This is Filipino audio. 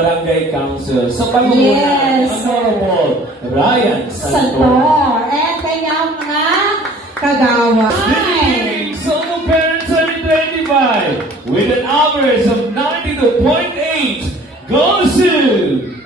Barangay Council sa pangunguna ng Honorable Ryan Santor. And kanyang mga kagawa. Solo Parents 2025 with an average of 92.8 goes to